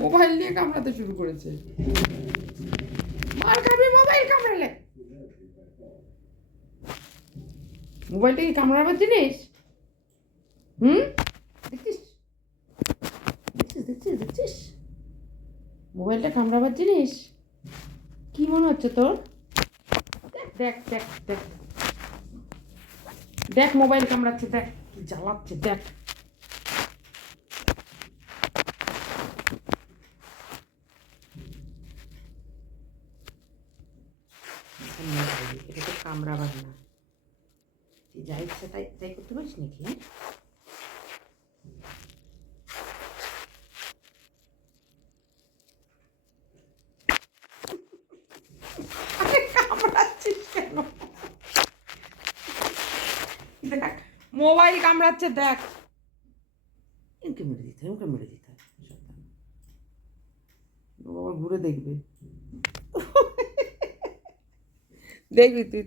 Mobile নিয়ে কামড়াতে শুরু করেছে। মার খাবি, মোবাইল কামড়ালে। মোবাইলটা কি কামড়াবার জিনিস? হুম? দেখছিস? দেখছিস দেখছিস দেখছিস? মোবাইলটা কামড়াবার জিনিস? কি মনে হচ্ছে তোর? দেখ দেখ দেখ দেখ। দেখ, মোবাইল কামড়াচ্ছে, দেখ, কি জ্বালাচ্ছে, দেখ। কামড়াবার না। তুই যা ইচ্ছা তাই তাই করতে পারিস নাকি হ্যাঁ? দেখ, মোবাইল কামড়াচ্ছে, দেখ। এমকে মেরে দিতে হয়, এমকে মেরে দিতে হয়। বাবা, ঘুরে দেখবে। দেখবি তুই।